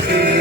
it.